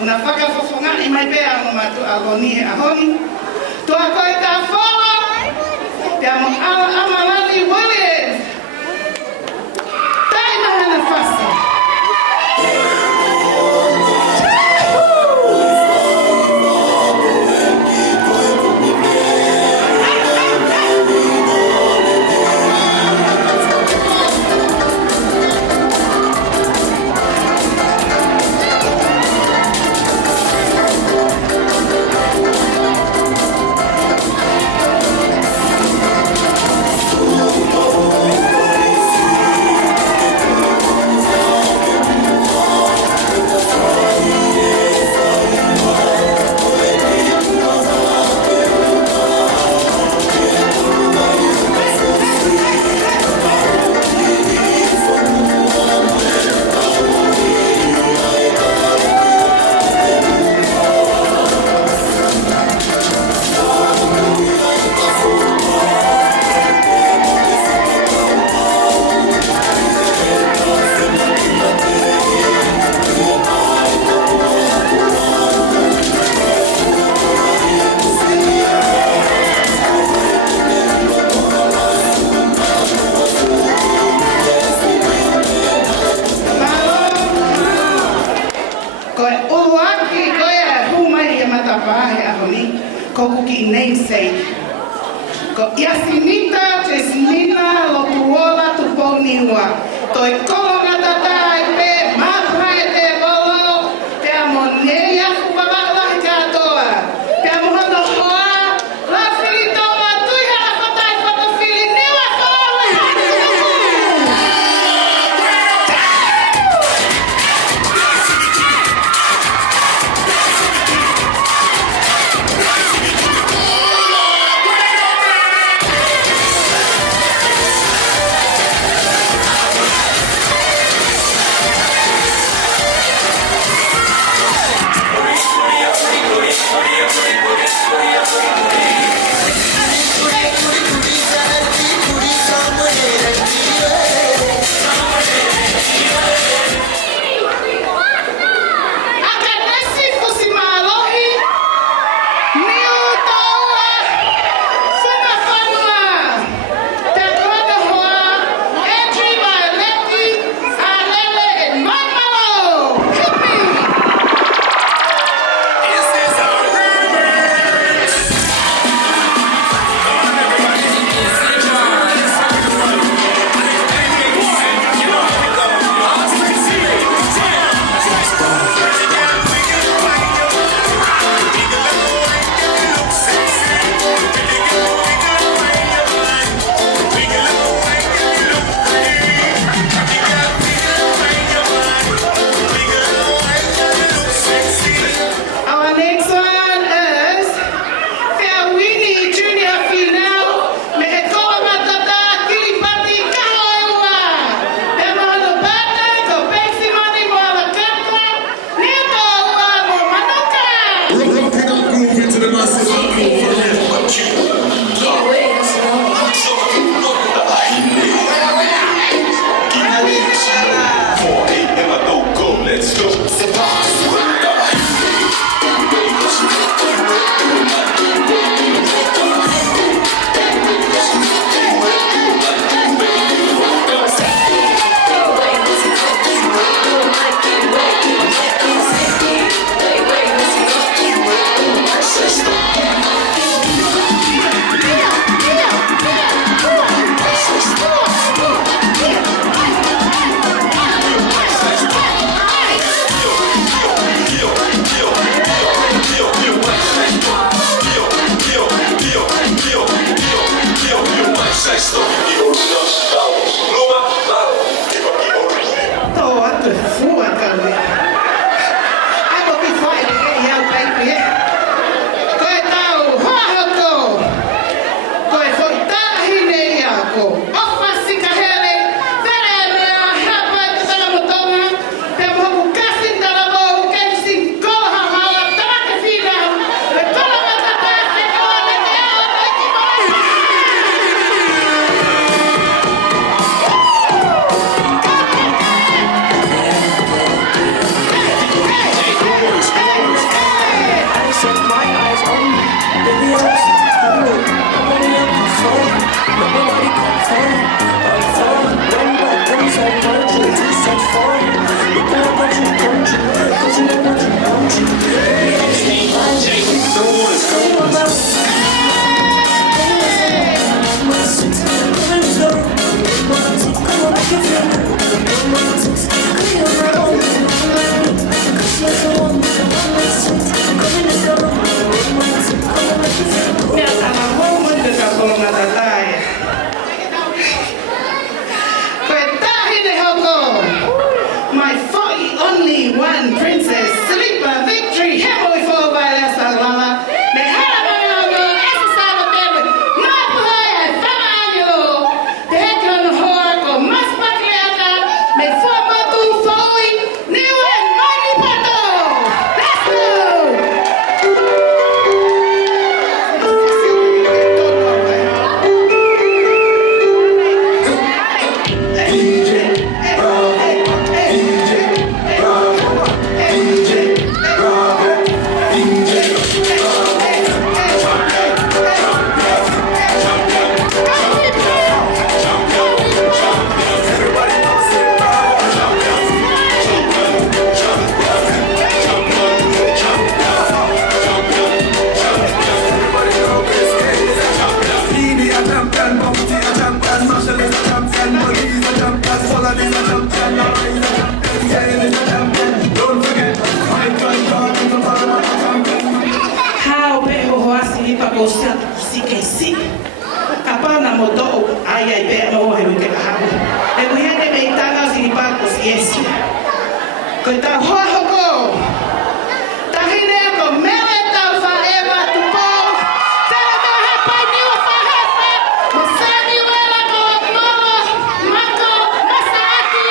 una whakafofonga I mai pēr no mātu agoni e ahoni. Toa koe tā whawa, te amo Amalani Williams. Tai mahana whasa. Koku ki namesake. Ko Yasinita, Jesnina, Lotuola, Tuponiwa. Toi kolonga tatai pe, mapai te volo, te amoneia kupavalla katoa. Te amuhando hoa, la filitoma, tuiha la fatai fatofili, niwa kola. only one princess, Silipa Victory, heavily followed by Lester Lala. The Halamango, Esasava Debit, Napoy, and Famayo, the Hekon Horko, Maspatiata, Mefomatu, Foley, New and Mighty Pato. Let's go! Kapana moto ay pe no ay ke kahabo. E buhene me tanga sinipa ko siesi. Ko ta ho ho go. Ta hine ko mele ta fa eva tu po. Ta ta ha pa ni fa ha fa. Mo sani wala ko mama. Mako masaki.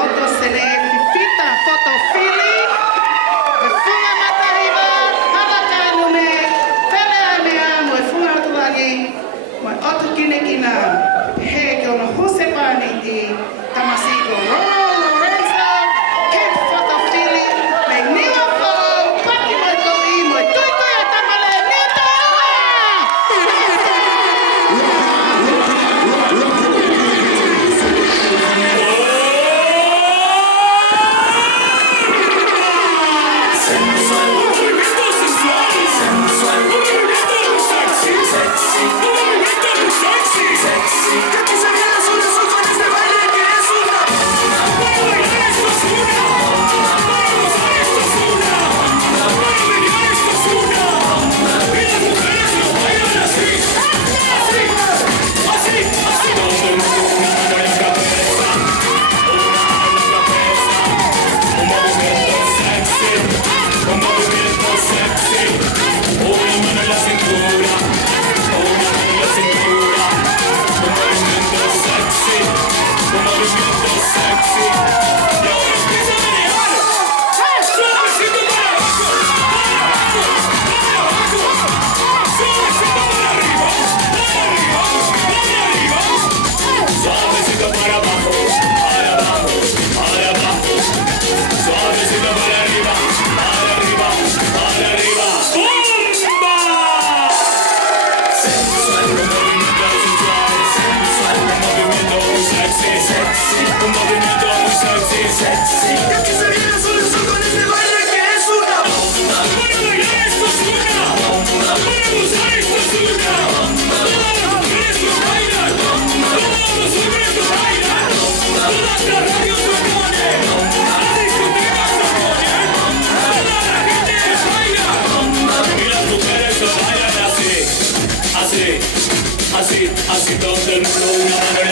Loto sene fifita foto fili. Funga mata riba, halaka nume, pele amea, mo funga tulangi, mo otu kine kina, he ke ono huse pani I tamasiko Lorenzo, keep foto fili, me niwa fo, paki mo koi, mo tui tui atamale, nito! Así todo el mundo una manera.